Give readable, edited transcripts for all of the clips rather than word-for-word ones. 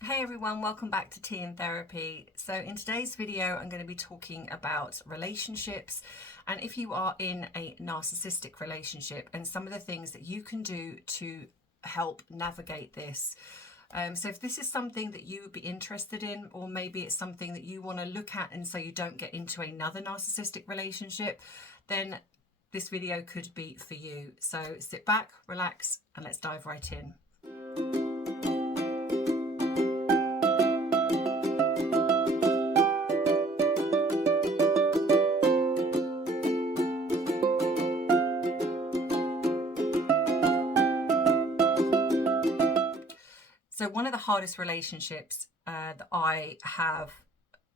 Hey everyone, welcome back to Tea and Therapy. So in today's video, I'm going to be talking about relationships and if you are in a narcissistic relationship and some of the things that you can do to help navigate this. So if this is something that you would be interested in, or maybe it's something that you want to look at and so you don't get into another narcissistic relationship, then this video could be for you. So sit back, relax, and let's dive right in. So one of the hardest relationships that I have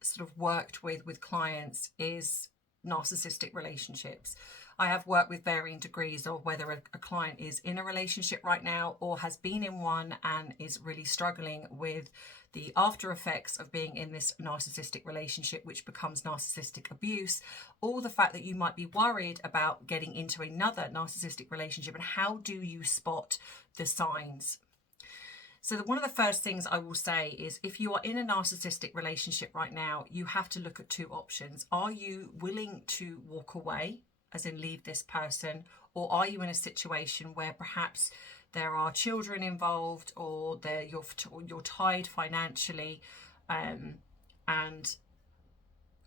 sort of worked with clients is narcissistic relationships. I have worked with varying degrees of whether a client is in a relationship right now or has been in one and is really struggling with the after effects of being in this narcissistic relationship, which becomes narcissistic abuse, or the fact that you might be worried about getting into another narcissistic relationship, and how do you spot the signs? So one of the first things I will say is if you are in a narcissistic relationship right now, you have to look at two options. Are you willing to walk away, as in leave this person, or are you in a situation where perhaps there are children involved, or you're tied financially,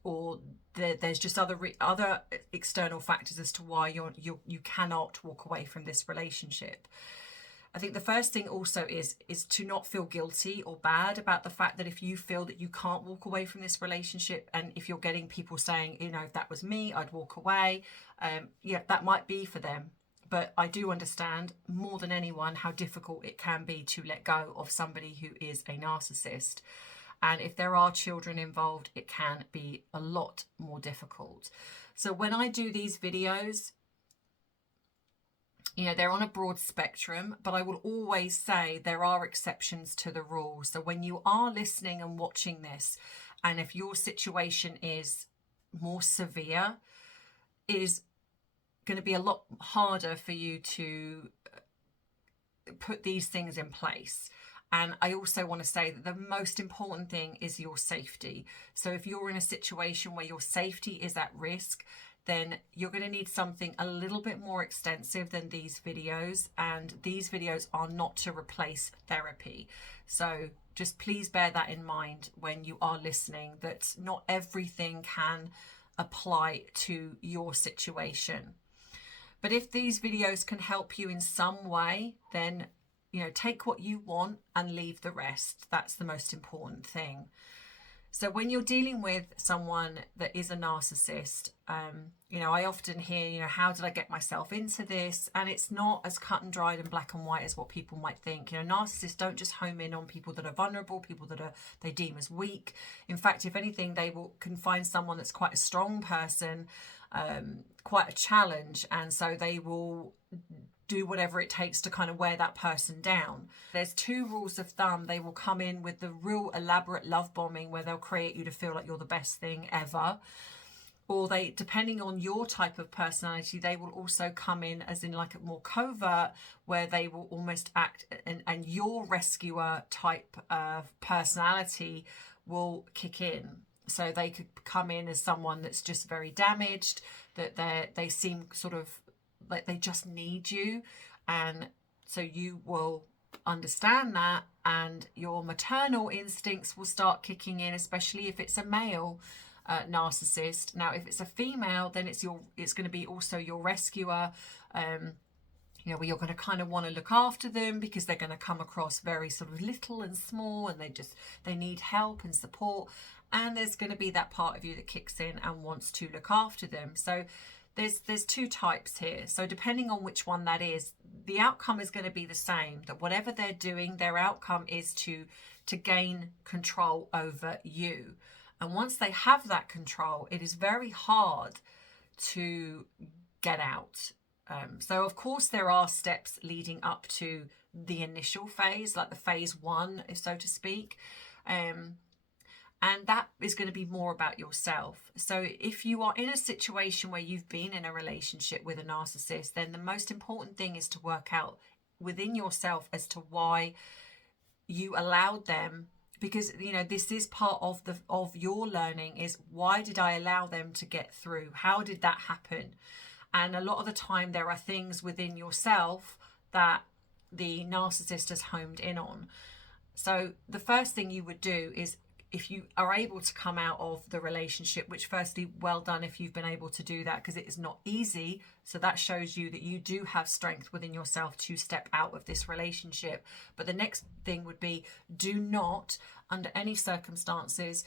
or there's just other external factors as to why you cannot walk away from this relationship. I think the first thing also is to not feel guilty or bad about the fact that if you feel that you can't walk away from this relationship, and if you're getting people saying, if that was me, I'd walk away, that might be for them. But I do understand more than anyone how difficult it can be to let go of somebody who is a narcissist. And if there are children involved, it can be a lot more difficult. So when I do these videos, they're on a broad spectrum, but I will always say there are exceptions to the rule. So when you are listening and watching this, and if your situation is more severe, it is going to be a lot harder for you to put these things in place. And I also want to say that the most important thing is your safety. So if you're in a situation where your safety is at risk, then you're going to need something a little bit more extensive than these videos. And these videos are not to replace therapy. So just please bear that in mind when you are listening, that not everything can apply to your situation. But if these videos can help you in some way, then, take what you want and leave the rest. That's the most important thing. So when you're dealing with someone that is a narcissist, I often hear, how did I get myself into this? And it's not as cut and dried and black and white as what people might think. Narcissists don't just home in on people that are vulnerable, people that they deem as weak. In fact, if anything, can find someone that's quite a strong person, quite a challenge. And so they will do whatever it takes to kind of wear that person down. There's two rules of thumb. They will come in with the real elaborate love bombing where they'll create you to feel like you're the best thing ever. Or depending on your type of personality, they will also come in as in like a more covert, where they will almost act and your rescuer type of personality will kick in. So they could come in as someone that's just very damaged, that they seem sort of like they just need you, and so you will understand that, and your maternal instincts will start kicking in, especially if it's a male narcissist. Now if it's a female, then it's going to be also your rescuer, where you're going to kind of want to look after them because they're going to come across very sort of little and small, and they need help and support, and there's going to be that part of you that kicks in and wants to look after them. So there's two types here. So depending on which one that is, the outcome is going to be the same, that whatever they're doing, their outcome is to gain control over you. And once they have that control, it is very hard to get out. So of course there are steps leading up to the initial phase, like the phase one, so to speak. And that is going to be more about yourself. So if you are in a situation where you've been in a relationship with a narcissist, then the most important thing is to work out within yourself as to why you allowed them because this is part of your learning, is why did I allow them to get through? How did that happen? And a lot of the time there are things within yourself that the narcissist has homed in on. So the first thing you would do is, if you are able to come out of the relationship, which firstly, well done if you've been able to do that, because it is not easy. So that shows you that you do have strength within yourself to step out of this relationship. But the next thing would be, do not, under any circumstances,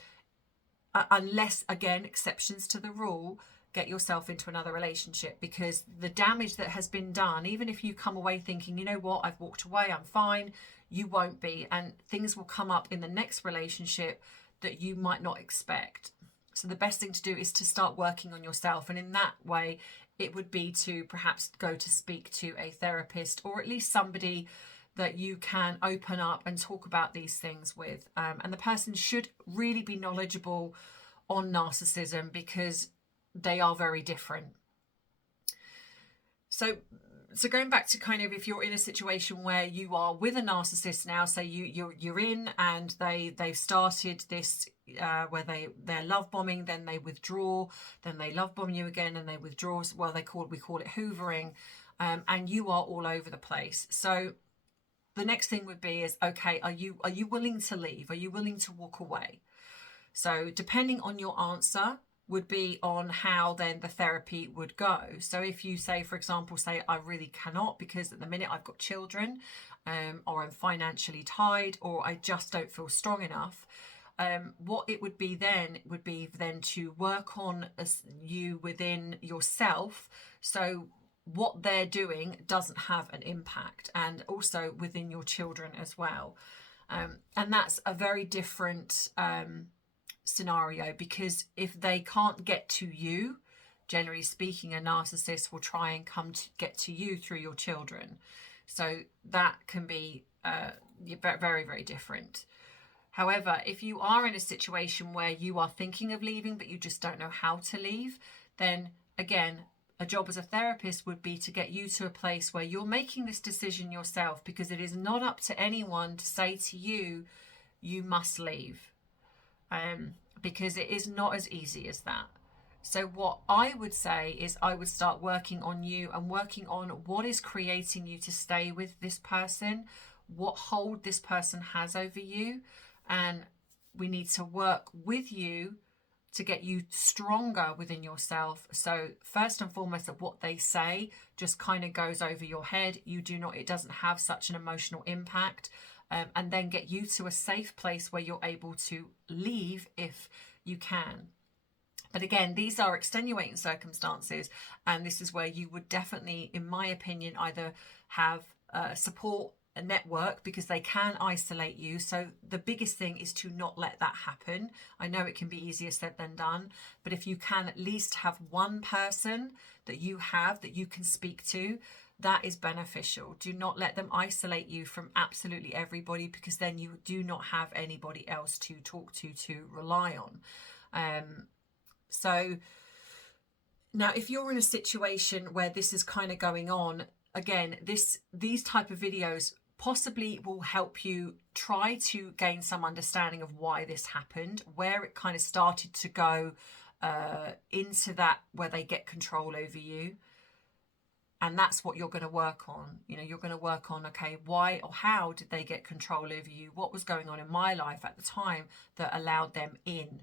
unless, again, exceptions to the rule, get yourself into another relationship, because the damage that has been done, even if you come away thinking, you know what, I've walked away, I'm fine, you won't be, and things will come up in the next relationship that you might not expect. So the best thing to do is to start working on yourself, and in that way it would be to perhaps go to speak to a therapist, or at least somebody that you can open up and talk about these things with, and the person should really be knowledgeable on narcissism, because they are very different. So going back to kind of, if you're in a situation where you are with a narcissist now, say you're in, and they've started this where they're love bombing, then they withdraw, then they love bomb you again, and they withdraw. Well, we call it hoovering, and you are all over the place. So the next thing would be is, okay, are you willing to leave? Are you willing to walk away? So depending on your answer would be on how then the therapy would go. So if you say, for example, I really cannot, because at the minute I've got children, or I'm financially tied, or I just don't feel strong enough, what it would be then to work on you within yourself. So what they're doing doesn't have an impact, and also within your children as well. And that's a very different scenario, because if they can't get to you, generally speaking, a narcissist will try and get to you through your children. So that can be very, very different. However, if you are in a situation where you are thinking of leaving, but you just don't know how to leave, then again, a job as a therapist would be to get you to a place where you're making this decision yourself, because it is not up to anyone to say to you, you must leave. Because it is not as easy as that. So what I would say is, I would start working on you and working on what is creating you to stay with this person, what hold this person has over you, and we need to work with you to get you stronger within yourself. So first and foremost, that what they say just kind of goes over your head. It doesn't have such an emotional impact. And then get you to a safe place where you're able to leave if you can. But again, these are extenuating circumstances, and this is where you would definitely, in my opinion, either have support, a network, because they can isolate you. So the biggest thing is to not let that happen. I know it can be easier said than done, but if you can at least have one person that you can speak to, that is beneficial. Do not let them isolate you from absolutely everybody, because then you do not have anybody else to talk to rely on. So now, if you're in a situation where this is kind of going on, again, these type of videos possibly will help you try to gain some understanding of why this happened, where it kind of started to go into that, where they get control over you. And that's what you're going to work on. You're going to work on, okay, why or how did they get control over you? What was going on in my life at the time that allowed them in?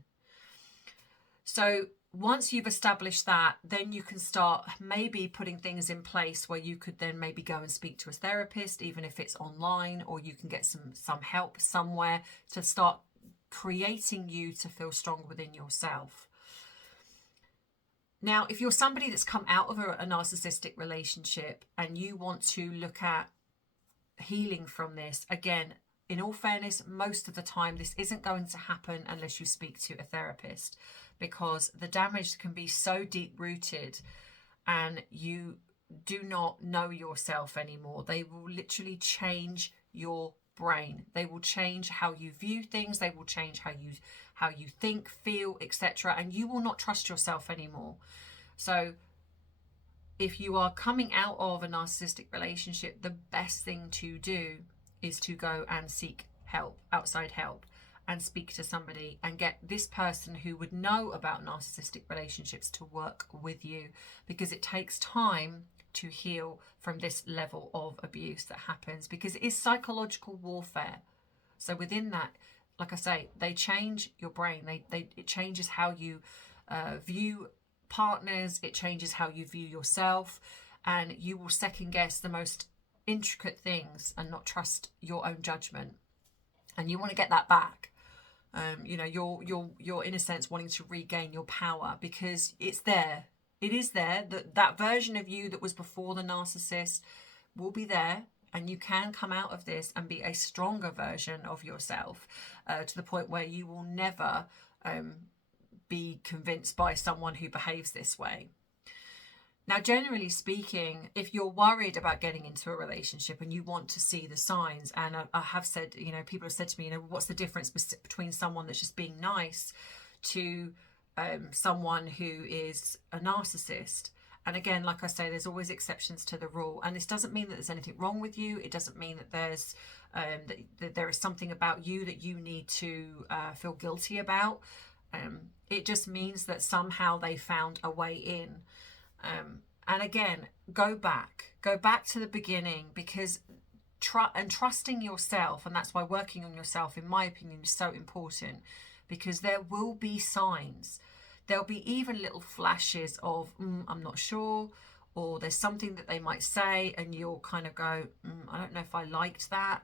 So once you've established that, then you can start maybe putting things in place where you could then maybe go and speak to a therapist, even if it's online, or you can get some help somewhere to start creating you to feel strong within yourself. Now, if you're somebody that's come out of a narcissistic relationship and you want to look at healing from this, again, in all fairness, most of the time this isn't going to happen unless you speak to a therapist, because the damage can be so deep rooted and you do not know yourself anymore. They will literally change your brain. They will change how you view things. They will change how you think, feel, etc. And you will not trust yourself anymore. So if you are coming out of a narcissistic relationship, the best thing to do is to go and seek help, outside help. and speak to somebody and get this person who would know about narcissistic relationships to work with you, because it takes time to heal from this level of abuse that happens, because it is psychological warfare. So within that, like I say, they change your brain. It changes how you view partners. It changes how you view yourself, and you will second guess the most intricate things and not trust your own judgment. And you want to get that back. You know, you're in a sense wanting to regain your power, because it's there. It is there. That version of you that was before the narcissist will be there, and you can come out of this and be a stronger version of yourself, to the point where you will never be convinced by someone who behaves this way. Now, generally speaking, if you're worried about getting into a relationship and you want to see the signs, and I have said, you know, people have said to me, you know, what's the difference between someone that's just being nice to someone who is a narcissist? And again, like I say, there's always exceptions to the rule. And this doesn't mean that there's anything wrong with you. It doesn't mean that there's that there is something about you that you need to feel guilty about. It just means that somehow they found a way in. And again, go back to the beginning, because trusting yourself, and that's why working on yourself, in my opinion, is so important, because there will be signs. There'll be even little flashes of, I'm not sure, or there's something that they might say and you'll kind of go, I don't know if I liked that.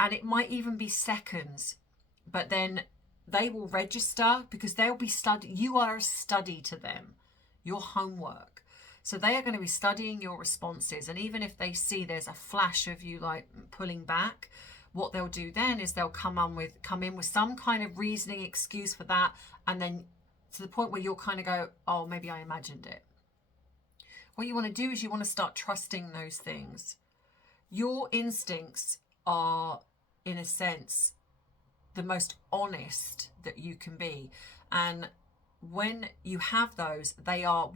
And it might even be seconds, but then they will register, because they'll be you are a study to them, your homework. So they are going to be studying your responses. And even if they see there's a flash of you like pulling back, what they'll do then is they'll come in with some kind of reasoning excuse for that. And then to the point where you'll kind of go, oh, maybe I imagined it. What you want to do is you want to start trusting those things. Your instincts are, in a sense, the most honest that you can be. And when you have those, they are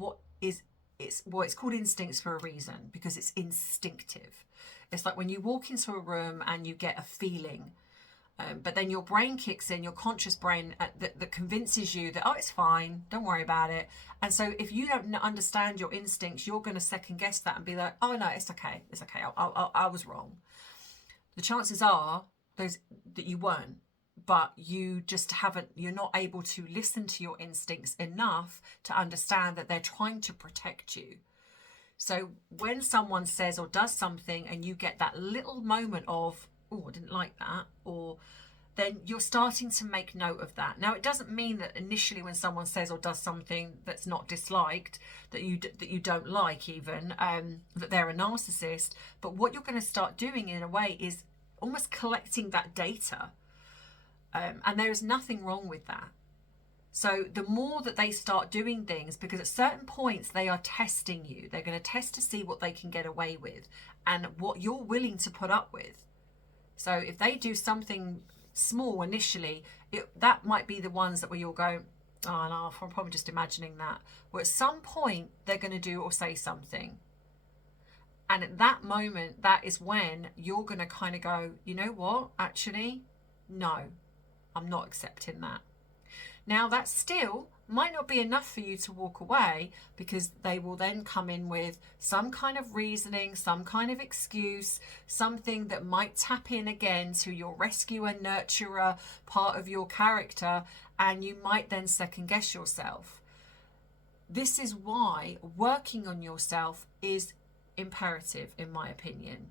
it's called instincts for a reason, because it's instinctive. It's like when you walk into a room and you get a feeling, but then your brain kicks in, your conscious brain that convinces you that, oh, it's fine, don't worry about it. And so if you don't understand your instincts, you're going to second guess that and be like, oh no, it's okay, I was wrong. The chances are that you weren't, but you just you're not able to listen to your instincts enough to understand that they're trying to protect you. So when someone says or does something and you get that little moment of, oh, I didn't like that, or then you're starting to make note of that. Now, it doesn't mean that initially when someone says or does something that's not disliked, that you don't like even, that they're a narcissist. But what you're going to start doing in a way is almost collecting that data. And there is nothing wrong with that. So the more that they start doing things, because at certain points they are testing you, they're going to test to see what they can get away with and what you're willing to put up with. So if they do something small initially, that might be the ones that where you'll go, oh no, I'm probably just imagining that. Where at some point they're going to do or say something. And at that moment, that is when you're going to kind of go, you know what, actually, no, I'm not accepting that. Now, that still might not be enough for you to walk away, because they will then come in with some kind of reasoning, some kind of excuse, something that might tap in again to your rescuer, nurturer part of your character, and you might then second guess yourself. This is why working on yourself is imperative, in my opinion,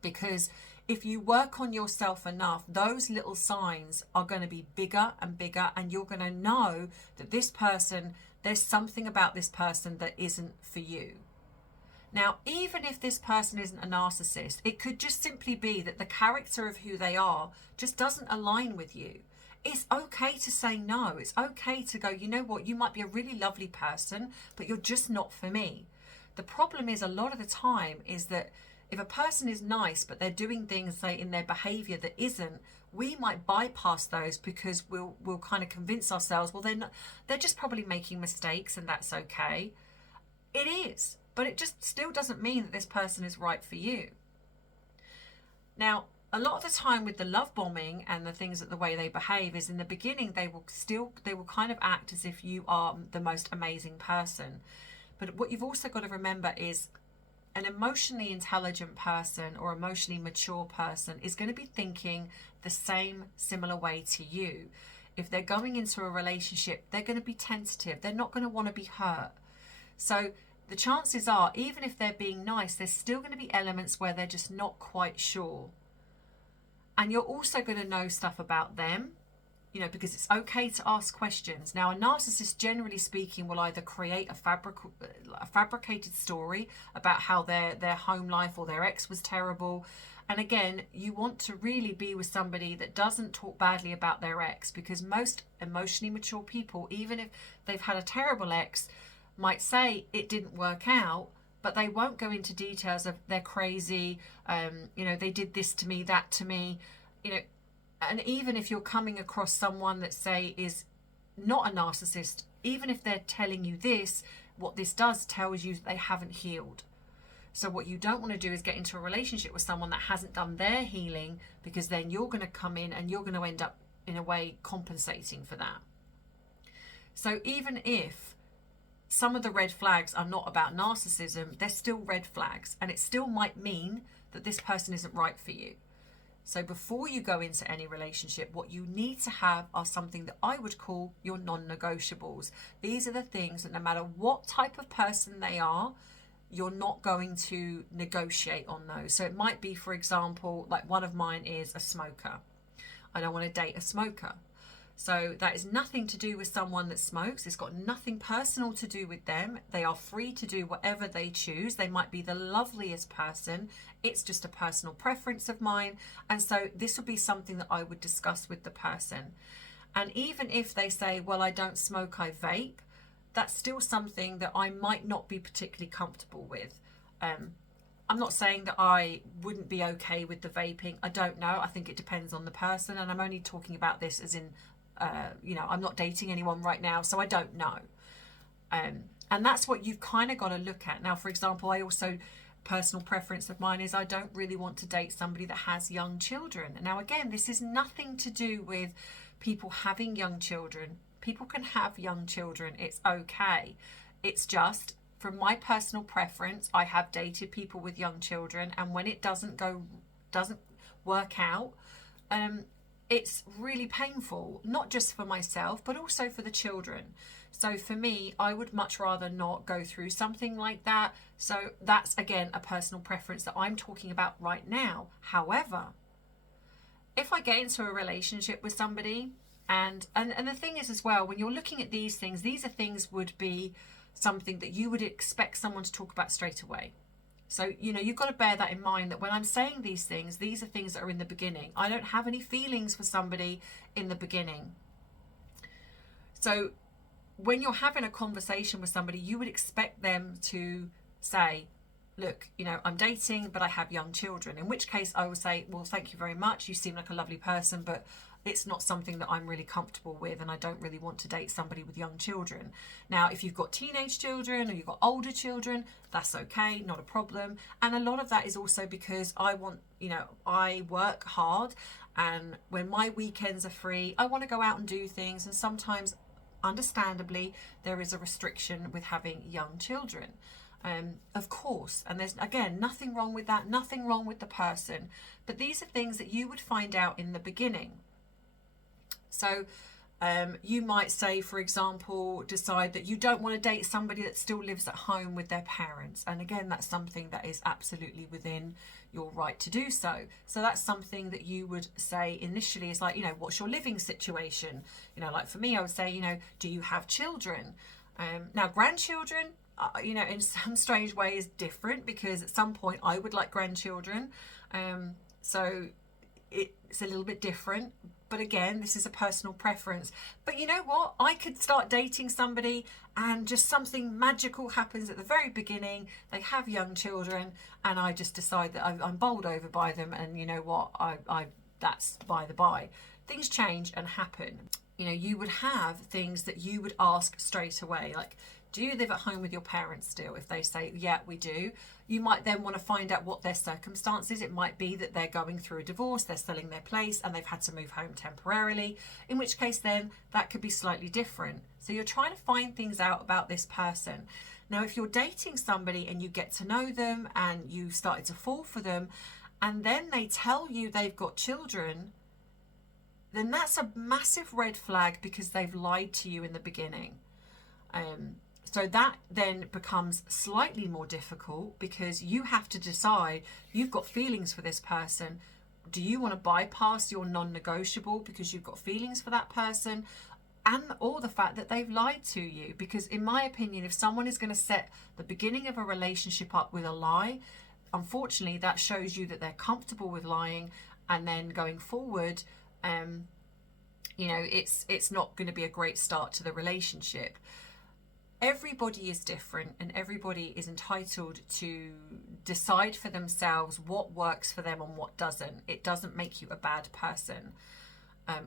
because if you work on yourself enough, those little signs are going to be bigger and bigger, and you're going to know that this person, there's something about this person that isn't for you. Now, even if this person isn't a narcissist, it could just simply be that the character of who they are just doesn't align with you. It's okay to say no. It's okay to go, you know what, you might be a really lovely person, but you're just not for me. The problem is, a lot of the time, is that if a person is nice, but they're doing things, say, in their behavior that isn't, we might bypass those because we'll kind of convince ourselves, well, they're just probably making mistakes and that's okay. It is, but it just still doesn't mean that this person is right for you. Now, a lot of the time with the love bombing and the things that the way they behave is in the beginning, they will kind of act as if you are the most amazing person. But what you've also got to remember is an emotionally intelligent person or emotionally mature person is going to be thinking the same similar way to you. If they're going into a relationship, they're going to be tentative. They're not going to want to be hurt. So the chances are, even if they're being nice, there's still going to be elements where they're just not quite sure. And you're also going to know stuff about them, you know, because it's okay to ask questions. Now, a narcissist, generally speaking, will either create a fabricated story about how their home life or their ex was terrible. And again, you want to really be with somebody that doesn't talk badly about their ex, because most emotionally mature people, even if they've had a terrible ex, might say it didn't work out, but they won't go into details of they're crazy, you know, they did this to me, that to me, you know. And even if you're coming across someone that, say, is not a narcissist, even if they're telling you this, what this does tells you that they haven't healed. So what you don't want to do is get into a relationship with someone that hasn't done their healing, because then you're going to come in and you're going to end up, in a way, compensating for that. So even if some of the red flags are not about narcissism, they're still red flags, and it still might mean that this person isn't right for you. So before you go into any relationship, what you need to have are something that I would call your non-negotiables. These are the things that no matter what type of person they are, you're not going to negotiate on those. So it might be, for example, like one of mine is a smoker. I don't want to date a smoker. So that is nothing to do with someone that smokes. It's got nothing personal to do with them. They are free to do whatever they choose. They might be the loveliest person. It's just a personal preference of mine. And so this would be something that I would discuss with the person. And even if they say, well, I don't smoke, I vape, that's still something that I might not be particularly comfortable with. I'm not saying that I wouldn't be okay with the vaping. I don't know. I think it depends on the person. And I'm only talking about this as in, you know, I'm not dating anyone right now, so I don't know. And that's what you've kind of got to look at. Now, for example, I also, personal preference of mine is I don't really want to date somebody that has young children. Now, again, this is nothing to do with people having young children. People can have young children. It's okay. It's just, from my personal preference, I have dated people with young children, and when it doesn't work out, it's really painful, not just for myself, but also for the children. So for me, I would much rather not go through something like that. So that's, again, a personal preference that I'm talking about right now. However, if I get into a relationship with somebody, and the thing is as well, when you're looking at these things, these are things would be something that you would expect someone to talk about straight away. So, you know, you've got to bear that in mind, that when I'm saying these things, these are things that are in the beginning. I don't have any feelings for somebody in the beginning. So when you're having a conversation with somebody, you would expect them to say, look, you know, I'm dating, but I have young children. In which case I would say, well, thank you very much. You seem like a lovely person, but it's not something that I'm really comfortable with, and I don't really want to date somebody with young children. Now, if you've got teenage children or you've got older children, that's okay, not a problem. And a lot of that is also because I want, you know, I work hard, and when my weekends are free, I want to go out and do things. And sometimes, understandably, there is a restriction with having young children. Of course, and there's, again, nothing wrong with that, nothing wrong with the person. But these are things that you would find out in the beginning. So you might say, for example, decide that you don't want to date somebody that still lives at home with their parents. And again, that's something that is absolutely within your right to do so. So that's something that you would say initially is like, you know, what's your living situation? You know, like for me, I would say, you know, do you have children? Now, grandchildren, you know, in some strange way is different, because at some point I would like grandchildren. So it's a little bit different. But again, this is a personal preference. But you know what? I could start dating somebody and just something magical happens at the very beginning. They have young children and I just decide that I'm bowled over by them. And you know what? I that's by the by. Things change and happen. You know, you would have things that you would ask straight away. Like, Do you live at home with your parents still? If they say, yeah, we do, you might then want to find out what their circumstances. It might be that they're going through a divorce, they're selling their place, and they've had to move home temporarily, in which case then that could be slightly different. So you're trying to find things out about this person. Now, if you're dating somebody and you get to know them and you started to fall for them, and then they tell you they've got children, then that's a massive red flag, because they've lied to you in the beginning. So that then becomes slightly more difficult, because you have to decide, you've got feelings for this person. Do you want to bypass your non-negotiable because you've got feelings for that person, and or the fact that they've lied to you? Because in my opinion, if someone is going to set the beginning of a relationship up with a lie, unfortunately that shows you that they're comfortable with lying, and then going forward, it's not going to be a great start to the relationship. Everybody is different, and everybody is entitled to decide for themselves what works for them and what doesn't. It doesn't make you a bad person.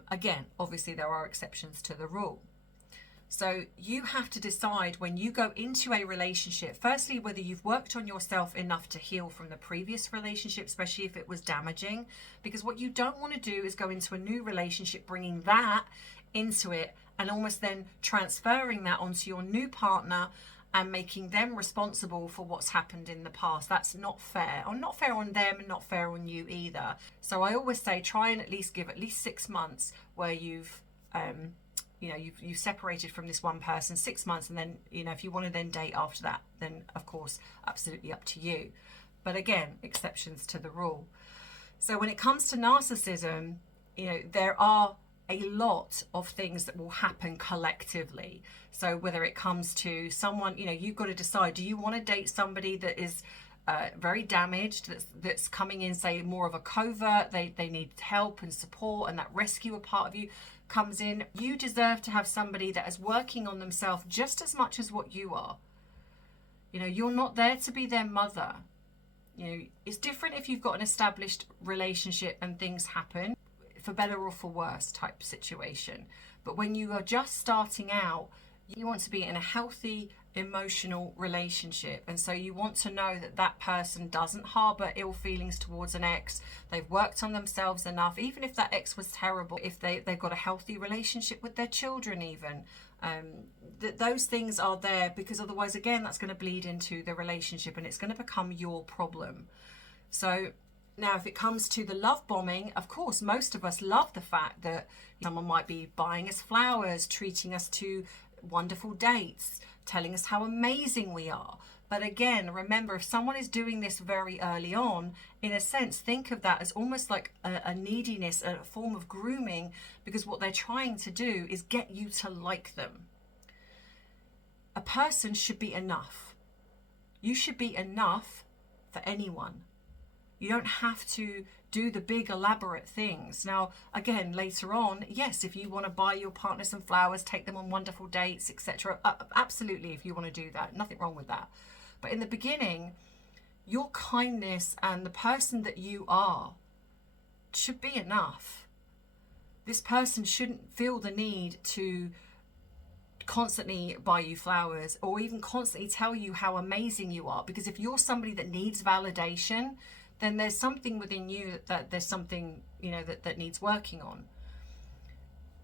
Again, obviously there are exceptions to the rule. So you have to decide when you go into a relationship, firstly, whether you've worked on yourself enough to heal from the previous relationship, especially if it was damaging. Because what you don't want to do is go into a new relationship bringing that into it, and almost then transferring that onto your new partner and making them responsible for what's happened in the past. That's not fair, or not fair on them and not fair on you either. So I always say, try and at least give at least 6 months where you've separated from this one person, 6 months, and then, if you want to then date after that, then of course, absolutely up to you. But again, exceptions to the rule. So when it comes to narcissism, there are a lot of things that will happen collectively. So whether it comes to someone, you've got to decide, do you want to date somebody that is very damaged, that's coming in, say, more of a covert, they need help and support, and that rescuer part of you comes in. You deserve to have somebody that is working on themselves just as much as what you are. You're not there to be their mother. It's different if you've got an established relationship and things happen, for better or for worse type situation. But when you are just starting out, you want to be in a healthy emotional relationship, and so you want to know that that person doesn't harbor ill feelings towards an ex. They've worked on themselves enough, even if that ex was terrible, if they've got a healthy relationship with their children even, those things are there, because otherwise, again, that's going to bleed into the relationship and it's going to become your problem. So now, if it comes to the love bombing, of course, most of us love the fact that someone might be buying us flowers, treating us to wonderful dates, telling us how amazing we are. But again, remember, if someone is doing this very early on, in a sense, think of that as almost like a neediness, a form of grooming, because what they're trying to do is get you to like them. A person should be enough. You should be enough for anyone. You don't have to do the big elaborate things. Now, again, later on, yes, if you want to buy your partner some flowers, take them on wonderful dates, etc., absolutely, if you want to do that, nothing wrong with that. But in the beginning, your kindness and the person that you are should be enough. This person shouldn't feel the need to constantly buy you flowers or even constantly tell you how amazing you are, because if you're somebody that needs validation, then there's something within you that there's something, that needs working on.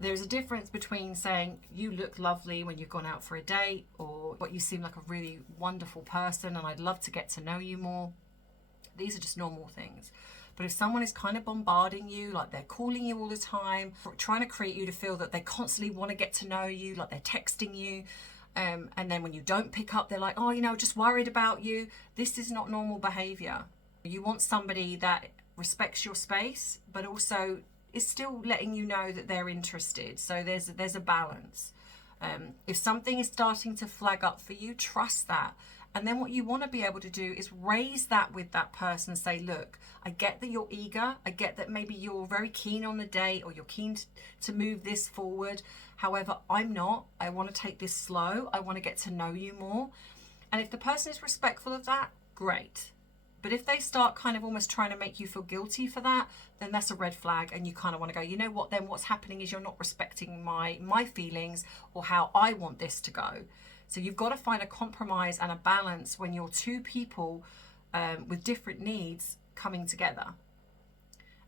There's a difference between saying you look lovely when you've gone out for a date, or what you seem like a really wonderful person and I'd love to get to know you more. These are just normal things. But if someone is kind of bombarding you, like they're calling you all the time, trying to create you to feel that they constantly want to get to know you, like they're texting you, and then when you don't pick up, they're like, oh, just worried about you. This is not normal behavior. You want somebody that respects your space, but also is still letting you know that they're interested. So there's a balance. If something is starting to flag up for you, trust that. And then what you want to be able to do is raise that with that person and say, look, I get that you're eager. I get that maybe you're very keen on the date, or you're keen to move this forward. However, I'm not. I want to take this slow. I want to get to know you more. And if the person is respectful of that, great. But if they start kind of almost trying to make you feel guilty for that, then that's a red flag, and you kind of want to go, you know what, then what's happening is you're not respecting my feelings or how I want this to go. So you've got to find a compromise and a balance when you're two people with different needs coming together.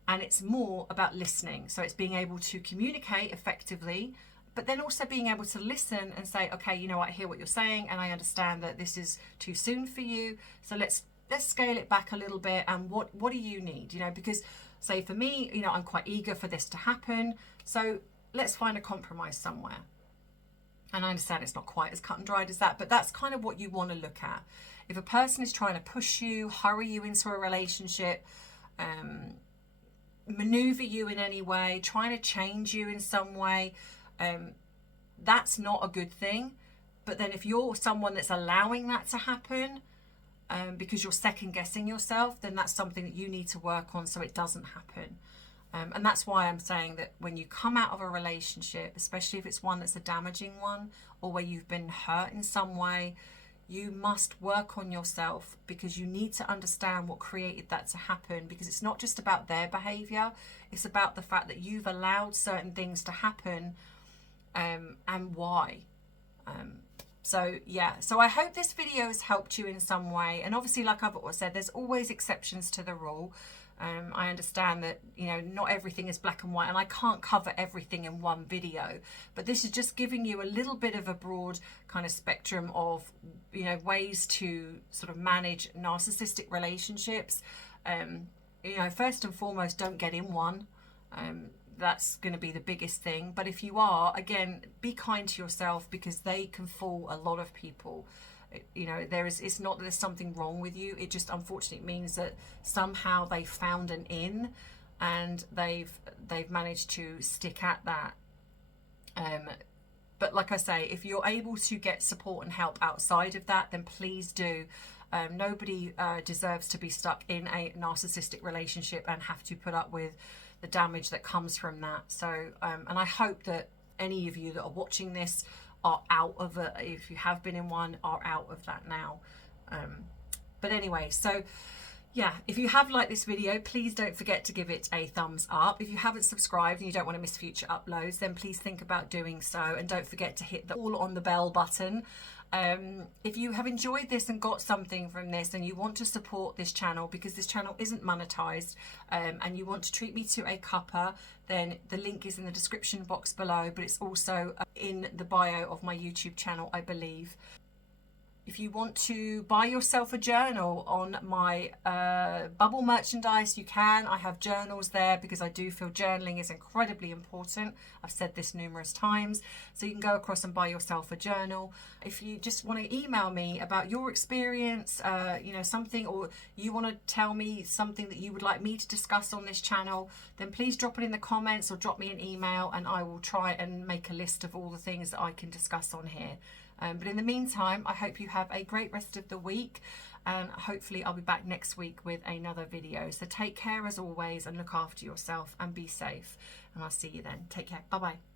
And it's more about listening. So it's being able to communicate effectively, but then also being able to listen and say, okay, you know what, I hear what you're saying, and I understand that this is too soon for you. So let's scale it back a little bit. And what do you need? You know, because say for me, you know, I'm quite eager for this to happen. So let's find a compromise somewhere. And I understand it's not quite as cut and dried as that, but that's kind of what you want to look at. If a person is trying to push you, hurry you into a relationship, maneuver you in any way, trying to change you in some way, that's not a good thing. But then if you're someone that's allowing that to happen because you're second guessing yourself, then that's something that you need to work on so it doesn't happen. And that's why I'm saying that when you come out of a relationship, especially if it's one that's a damaging one or where you've been hurt in some way, you must work on yourself, because you need to understand what created that to happen, because it's not just about their behavior, it's about the fact that you've allowed certain things to happen and why. So yeah, so I hope this video has helped you in some way. And obviously, like I've said, there's always exceptions to the rule. I understand that, you know, not everything is black and white, and I can't cover everything in one video, but this is just giving you a little bit of a broad kind of spectrum of, you know, ways to sort of manage narcissistic relationships. You know, first and foremost, don't get in one. That's going to be the biggest thing. But if you are, again, be kind to yourself, because they can fool a lot of people. You know, it's not that there's something wrong with you. It just unfortunately means that somehow they found an in, and they've managed to stick at that. But like I say, if you're able to get support and help outside of that, then please do. Nobody deserves to be stuck in a narcissistic relationship and have to put up with the damage that comes from that. So, and I hope that any of you that are watching this are out of it. If you have been in one, are out of that now. But anyway, so yeah, if you have liked this video, please don't forget to give it a thumbs up. If you haven't subscribed and you don't want to miss future uploads, then please think about doing so, and don't forget to hit the all on the bell button. If you have enjoyed this and got something from this, and you want to support this channel, because this channel isn't monetized, and you want to treat me to a cuppa, then the link is in the description box below, but it's also in the bio of my YouTube channel, I believe. If you want to buy yourself a journal on my bubble merchandise, you can. I have journals there because I do feel journaling is incredibly important. I've said this numerous times. So you can go across and buy yourself a journal. If you just want to email me about your experience, you know, something, or you want to tell me something that you would like me to discuss on this channel, then please drop it in the comments or drop me an email, and I will try and make a list of all the things that I can discuss on here. But in the meantime, I hope you have a great rest of the week, and hopefully I'll be back next week with another video. So take care as always, and look after yourself and be safe, and I'll see you then. Take care. Bye bye.